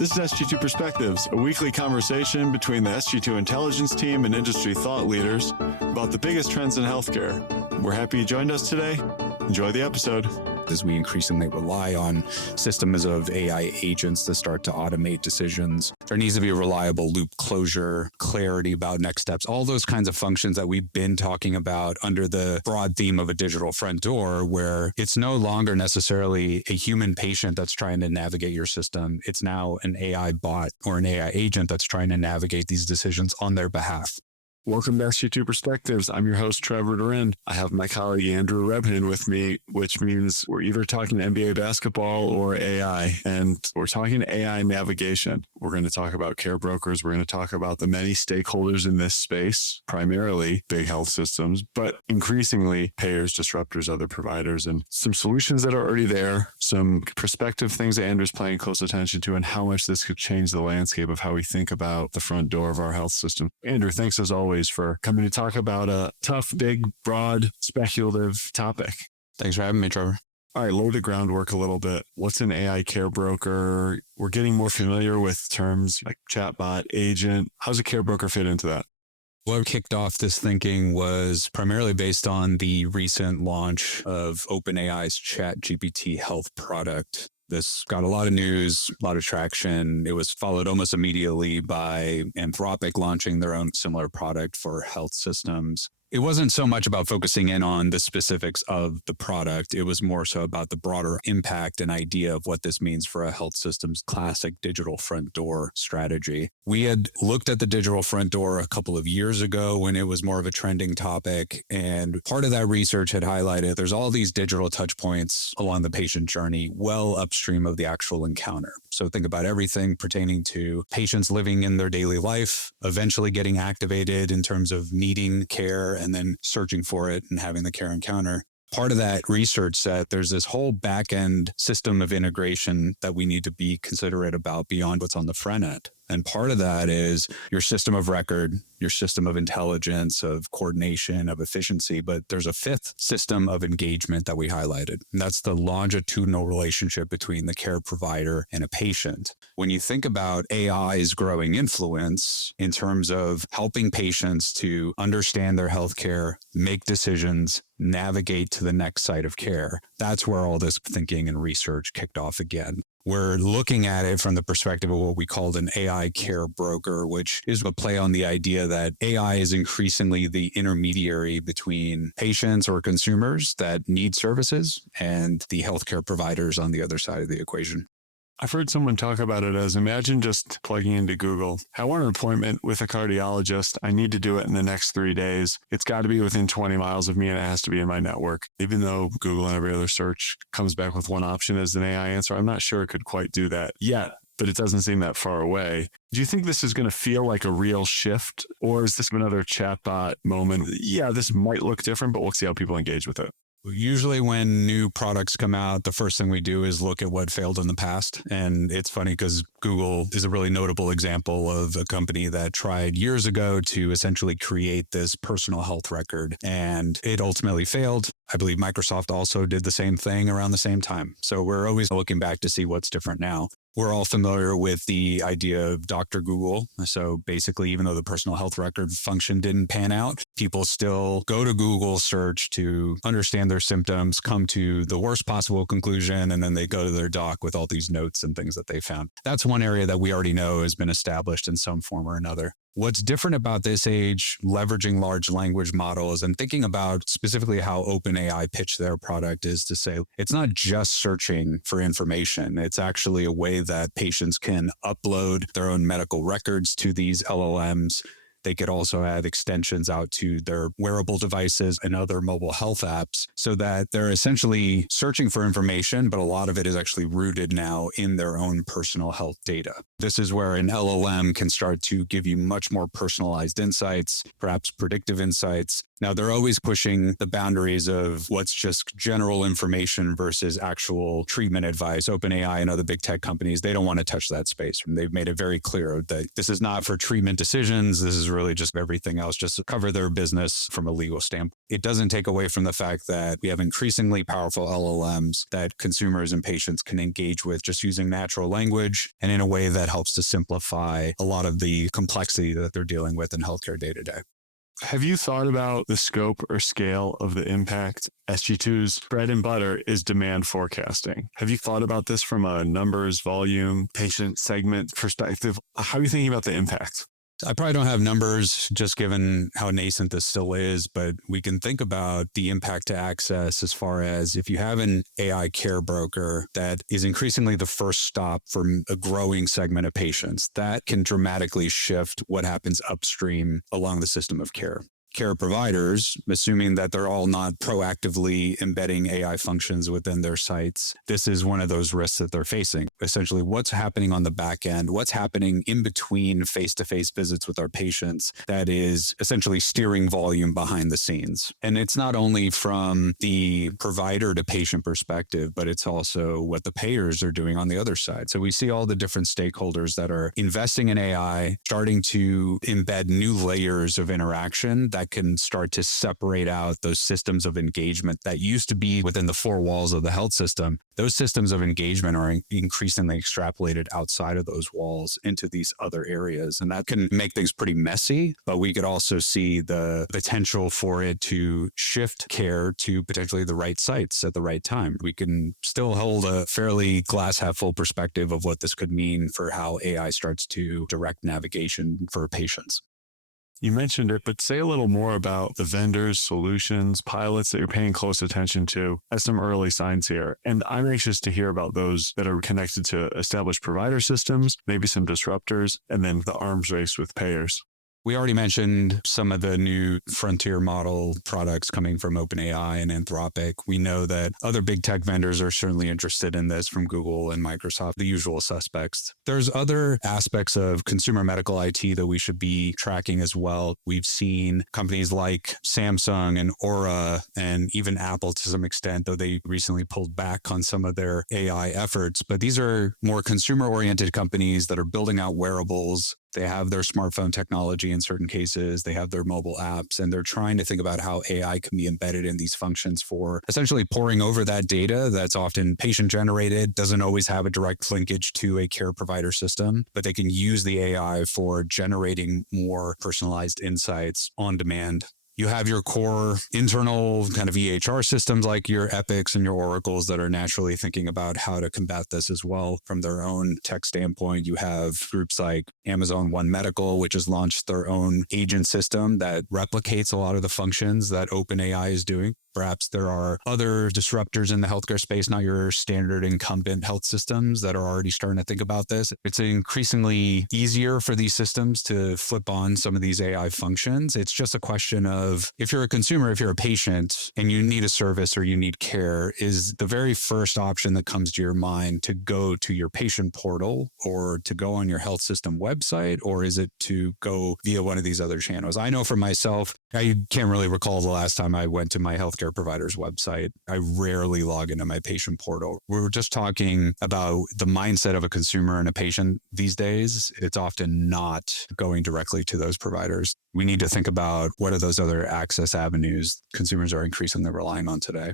This is SG2 Perspectives, a weekly conversation between the SG2 intelligence team and industry thought leaders about the biggest trends in healthcare. We're happy you joined us today. Enjoy the episode. As we increasingly rely on systems of AI agents to start to automate decisions, there needs to be a reliable loop closure, clarity about next steps, all those kinds of functions that we've been talking about under the broad theme of a digital front door, where it's no longer necessarily a human patient that's trying to navigate your system. It's now an AI bot or an AI agent that's trying to navigate these decisions on their behalf. Welcome to SG2 Perspectives. I'm your host, Trevor DaRin. I have my colleague, Andrew Rebhan, with me, which means we're either talking NBA basketball or AI, and we're talking AI navigation. We're going to talk about care brokers. We're going to talk about the many stakeholders in this space, primarily big health systems, but increasingly payers, disruptors, other providers, and some solutions that are already there, some prospective things that Andrew's paying close attention to, and how much this could change the landscape of how we think about the front door of our health system. Andrew, thanks as always for coming to talk about a tough, big, broad, speculative topic. Thanks for having me, Trevor. All right, load the groundwork a little bit. What's an AI care broker? We're getting more familiar with terms like chatbot, agent. How's a care broker fit into that? What kicked off this thinking was primarily based on the recent launch of OpenAI's ChatGPT health product. This got a lot of news, a lot of traction. It was followed almost immediately by Anthropic launching their own similar product for health systems. It wasn't so much about focusing in on the specifics of the product. It was more so about the broader impact and idea of what this means for a health system's classic digital front door strategy. We had looked at the digital front door a couple of years ago when it was more of a trending topic. And part of that research had highlighted there's all these digital touch points along the patient journey, well upstream of the actual encounter. So think about everything pertaining to patients living in their daily life, eventually getting activated in terms of needing care, and then searching for it and having the care encounter. Part of that research said there's this whole back-end system of integration that we need to be considerate about beyond what's on the front end. And part of that is your system of record, your system of intelligence, of coordination, of efficiency. But there's a fifth system of engagement that we highlighted. And that's the longitudinal relationship between the care provider and a patient. When you think about AI's growing influence in terms of helping patients to understand their healthcare, make decisions, navigate to the next site of care, that's where all this thinking and research kicked off again. We're looking at it from the perspective of what we called an AI care broker, which is a play on the idea that AI is increasingly the intermediary between patients or consumers that need services and the healthcare providers on the other side of the equation. I've heard someone talk about it as, imagine just plugging into Google. I want an appointment with a cardiologist. I need to do it in the next 3 days. It's got to be within 20 miles of me and it has to be in my network. Even though Google and every other search comes back with one option as an AI answer, I'm not sure it could quite do that yet, but it doesn't seem that far away. Do you think this is going to feel like a real shift, or is this another chatbot moment? Yeah, this might look different, but we'll see how people engage with it. Usually when new products come out, the first thing we do is look at what failed in the past. And it's funny because Google is a really notable example of a company that tried years ago to essentially create this personal health record, and it ultimately failed. I believe Microsoft also did the same thing around the same time. So we're always looking back to see what's different now. We're all familiar with the idea of Dr. Google. So basically, even though the personal health record function didn't pan out, people still go to Google search to understand their symptoms, come to the worst possible conclusion, and then they go to their doc with all these notes and things that they found. That's one area that we already know has been established in some form or another. What's different about this age, leveraging large language models and thinking about specifically how OpenAI pitched their product, is to say it's not just searching for information. It's actually a way that patients can upload their own medical records to these LLMs. They could also add extensions out to their wearable devices and other mobile health apps so that they're essentially searching for information, but a lot of it is actually rooted now in their own personal health data. This is where an LLM can start to give you much more personalized insights, perhaps predictive insights, Now, they're always pushing the boundaries of what's just general information versus actual treatment advice. OpenAI and other big tech companies, they don't want to touch that space. And they've made it very clear that this is not for treatment decisions. This is really just everything else, just to cover their business from a legal standpoint. It doesn't take away from the fact that we have increasingly powerful LLMs that consumers and patients can engage with just using natural language and in a way that helps to simplify a lot of the complexity that they're dealing with in healthcare day to day. Have you thought about the scope or scale of the impact? SG2's bread and butter is demand forecasting. Have you thought about this from a numbers, volume, patient segment perspective? How are you thinking about the impact? I probably don't have numbers just given how nascent this still is, but we can think about the impact to access as far as if you have an AI care broker that is increasingly the first stop for a growing segment of patients, that can dramatically shift what happens upstream along the system of care. Care providers, assuming that they're all not proactively embedding AI functions within their sites, this is one of those risks that they're facing. Essentially, what's happening on the back end, what's happening in between face-to-face visits with our patients that is essentially steering volume behind the scenes. And it's not only from the provider to patient perspective, but it's also what the payers are doing on the other side. So we see all the different stakeholders that are investing in AI, starting to embed new layers of interaction that can start to separate out those systems of engagement that used to be within the four walls of the health system. Those systems of engagement are increasingly extrapolated outside of those walls into these other areas. And that can make things pretty messy, but we could also see the potential for it to shift care to potentially the right sites at the right time. We can still hold a fairly glass half full perspective of what this could mean for how AI starts to direct navigation for patients. You mentioned it, but say a little more about the vendors, solutions, pilots that you're paying close attention to as some early signs here. And I'm anxious to hear about those that are connected to established provider systems, maybe some disruptors, and then the arms race with payers. We already mentioned some of the new frontier model products coming from OpenAI and Anthropic. We know that other big tech vendors are certainly interested in this, from Google and Microsoft, the usual suspects. There's other aspects of consumer medical IT that we should be tracking as well. We've seen companies like Samsung and Aura and even Apple to some extent, though they recently pulled back on some of their AI efforts. But these are more consumer-oriented companies that are building out wearables. They have their smartphone technology in certain cases. They have their mobile apps, and they're trying to think about how AI can be embedded in these functions for essentially poring over that data that's often patient generated, doesn't always have a direct linkage to a care provider system, but they can use the AI for generating more personalized insights on demand. You have your core internal kind of EHR systems like your Epics and your Oracles that are naturally thinking about how to combat this as well from their own tech standpoint. You have groups like Amazon One Medical, which has launched their own agent system that replicates a lot of the functions that OpenAI is doing. Perhaps there are other disruptors in the healthcare space, not your standard incumbent health systems, that are already starting to think about this. It's increasingly easier for these systems to flip on some of these AI functions. It's just a question of, if you're a consumer, if you're a patient and you need a service or you need care, is the very first option that comes to your mind to go to your patient portal or to go on your health system website, or is it to go via one of these other channels? I know for myself, I can't really recall the last time I went to my healthcare provider's website. I rarely log into my patient portal. We're just talking about the mindset of a consumer and a patient these days. It's often not going directly to those providers. We need to think about what are those other access avenues consumers are increasingly relying on today.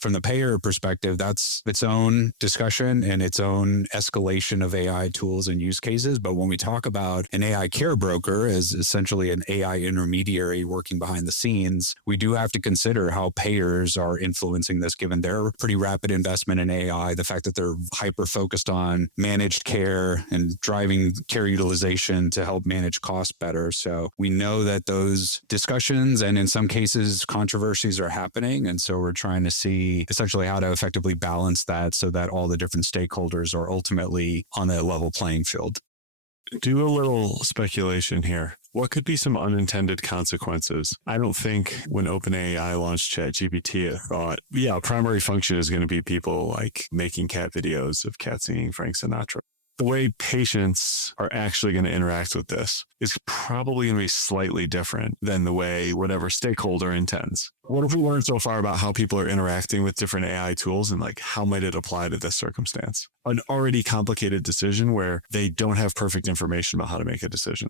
From the payer perspective, that's its own discussion and its own escalation of AI tools and use cases. But when we talk about an AI care broker as essentially an AI intermediary working behind the scenes, we do have to consider how payers are influencing this, given their pretty rapid investment in AI, the fact that they're hyper-focused on managed care and driving care utilization to help manage costs better. So we know that those discussions and in some cases controversies are happening. And so we're trying to see essentially how to effectively balance that so that all the different stakeholders are ultimately on a level playing field. Do a little speculation here. What could be some unintended consequences? I don't think when OpenAI launched ChatGPT, it thought, primary function is going to be people like making cat videos of cats singing Frank Sinatra. the way patients are actually going to interact with this is probably going to be slightly different than the way whatever stakeholder intends. What have we learned so far about how people are interacting with different AI tools and like how might it apply to this circumstance? An already complicated decision where they don't have perfect information about how to make a decision.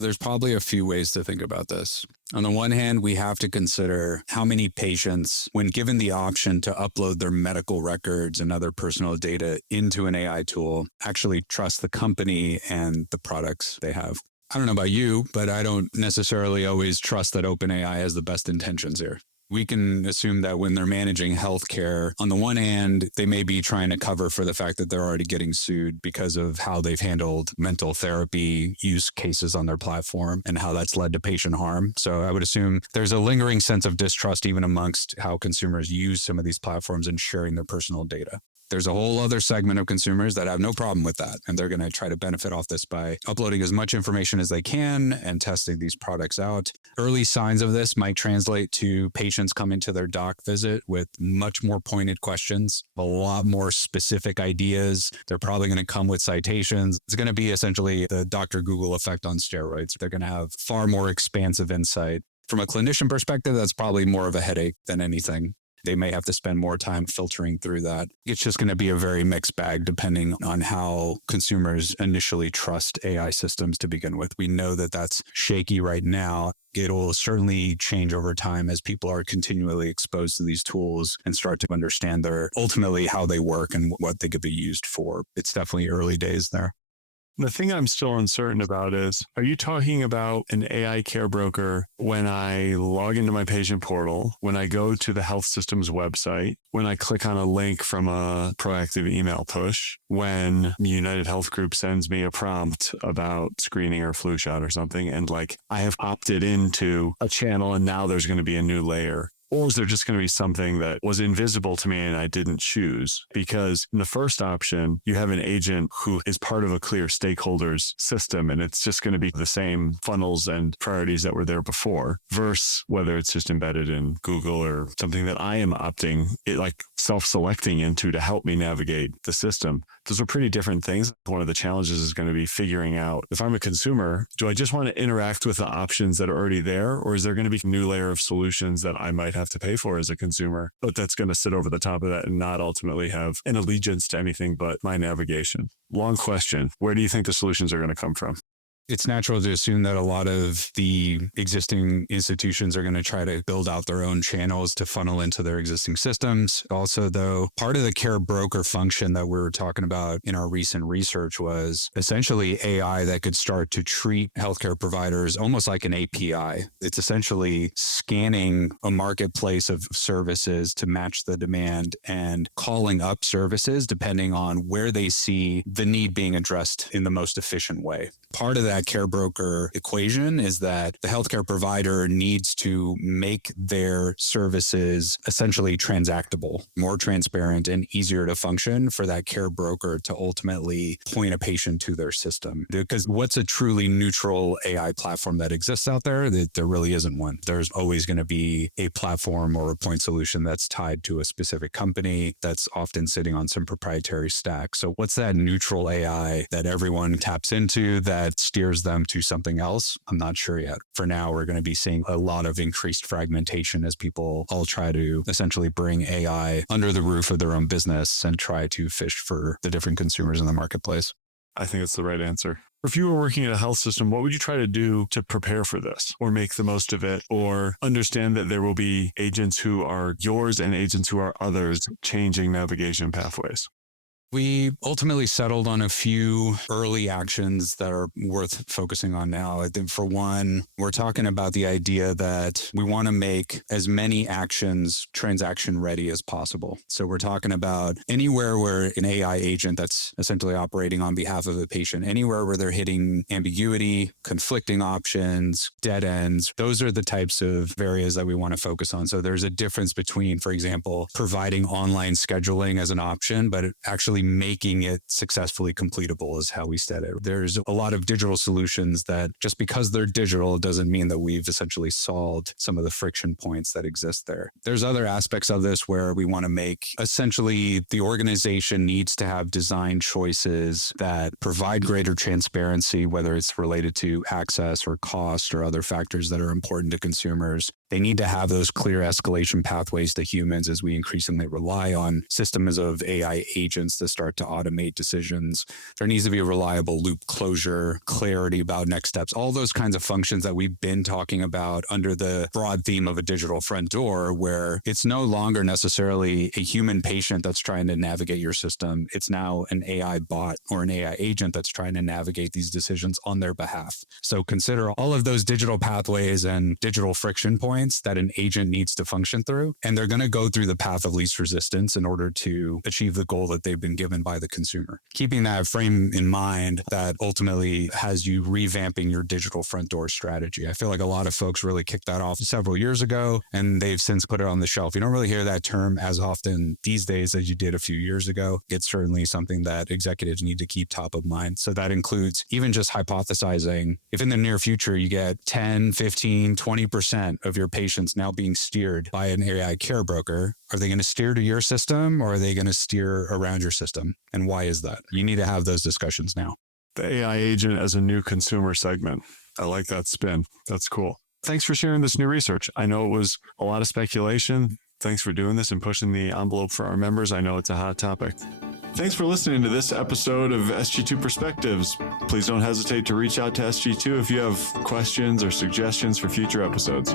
There's probably a few ways to think about this. On the one hand, we have to consider how many patients, when given the option to upload their medical records and other personal data into an AI tool, actually trust the company and the products they have. I don't know about you, but I don't necessarily always trust that OpenAI has the best intentions here. We can assume that when they're managing healthcare, on the one hand, they may be trying to cover for the fact that they're already getting sued because of how they've handled mental therapy use cases on their platform and how that's led to patient harm. So I would assume there's a lingering sense of distrust even amongst how consumers use some of these platforms and sharing their personal data. There's a whole other segment of consumers that have no problem with that. And they're going to try to benefit off this by uploading as much information as they can and testing these products out. Early signs of this might translate to patients coming to their doc visit with much more pointed questions, a lot more specific ideas. They're probably going to come with citations. It's going to be essentially the Dr. Google effect on steroids. They're going to have far more expansive insight. From a clinician perspective, that's probably more of a headache than anything. They may have to spend more time filtering through that. It's just going to be a very mixed bag depending on how consumers initially trust AI systems to begin with. We know that that's shaky right now. It'll certainly change over time as people are continually exposed to these tools and start to understand ultimately how they work and what they could be used for. It's definitely early days there. The thing I'm still uncertain about is, are you talking about an AI care broker when I log into my patient portal, when I go to the health system's website, when I click on a link from a proactive email push, when United Health Group sends me a prompt about screening or flu shot or something, and like I have opted into a channel and now there's going to be a new layer? Or is there just going to be something that was invisible to me and I didn't choose? Because in the first option, you have an agent who is part of a clear stakeholders system, and it's just going to be the same funnels and priorities that were there before, versus whether it's just embedded in Google or something that I am opting, like self-selecting into to help me navigate the system. Those are pretty different things. One of the challenges is going to be figuring out, if I'm a consumer, do I just want to interact with the options that are already there? Or is there going to be a new layer of solutions that I might have to pay for as a consumer, but that's going to sit over the top of that and not ultimately have an allegiance to anything but my navigation? Long question. Where do you think the solutions are going to come from? It's natural to assume that a lot of the existing institutions are going to try to build out their own channels to funnel into their existing systems. Also, though, part of the care broker function that we were talking about in our recent research was essentially AI that could start to treat healthcare providers almost like an API. It's essentially scanning a marketplace of services to match the demand and calling up services depending on where they see the need being addressed in the most efficient way. Part of that care broker equation is that the healthcare provider needs to make their services essentially transactable, more transparent, and easier to function for that care broker to ultimately point a patient to their system. Because what's a truly neutral AI platform that exists out there? There really isn't one. There's always going to be a platform or a point solution that's tied to a specific company that's often sitting on some proprietary stack. So what's that neutral AI that everyone taps into that steers them to something else? I'm not sure yet. For now, we're going to be seeing a lot of increased fragmentation as people all try to essentially bring AI under the roof of their own business and try to fish for the different consumers in the marketplace. I think it's the right answer. If you were working at a health system, what would you try to do to prepare for this or make the most of it or understand that there will be agents who are yours and agents who are others changing navigation pathways? We ultimately settled on a few early actions that are worth focusing on now. I think for one, we're talking about the idea that we want to make as many actions transaction ready as possible. So we're talking about anywhere where an AI agent that's essentially operating on behalf of a patient, anywhere where they're hitting ambiguity, conflicting options, dead ends, those are the types of areas that we want to focus on. So there's a difference between, for example, providing online scheduling as an option, but actually actually making it successfully completable is how we said it. There's a lot of digital solutions that just because they're digital doesn't mean that we've essentially solved some of the friction points that exist there. There's other aspects of this where we want to make essentially the organization needs to have design choices that provide greater transparency, whether it's related to access or cost or other factors that are important to consumers. They need to have those clear escalation pathways to humans as we increasingly rely on systems of AI agents to start to automate decisions. There needs to be a reliable loop closure, clarity about next steps, all those kinds of functions that we've been talking about under the broad theme of a digital front door, where it's no longer necessarily a human patient that's trying to navigate your system. It's now an AI bot or an AI agent that's trying to navigate these decisions on their behalf. So consider all of those digital pathways and digital friction points that an agent needs to function through. And they're going to go through the path of least resistance in order to achieve the goal that they've been given by the consumer. Keeping that frame in mind, that ultimately has you revamping your digital front door strategy. I feel like a lot of folks really kicked that off several years ago, and they've since put it on the shelf. You don't really hear that term as often these days as you did a few years ago. It's certainly something that executives need to keep top of mind. So that includes even just hypothesizing, if in the near future you get 10, 15, 20% of your patients now being steered by an AI care broker, are they going to steer to your system or are they going to steer around your system? And why is that? You need to have those discussions now. The AI agent as a new consumer segment. I like that spin. That's cool. Thanks for sharing this new research. I know it was a lot of speculation. Thanks for doing this and pushing the envelope for our members. I know it's a hot topic. Thanks for listening to this episode of SG2 Perspectives. Please don't hesitate to reach out to SG2 if you have questions or suggestions for future episodes.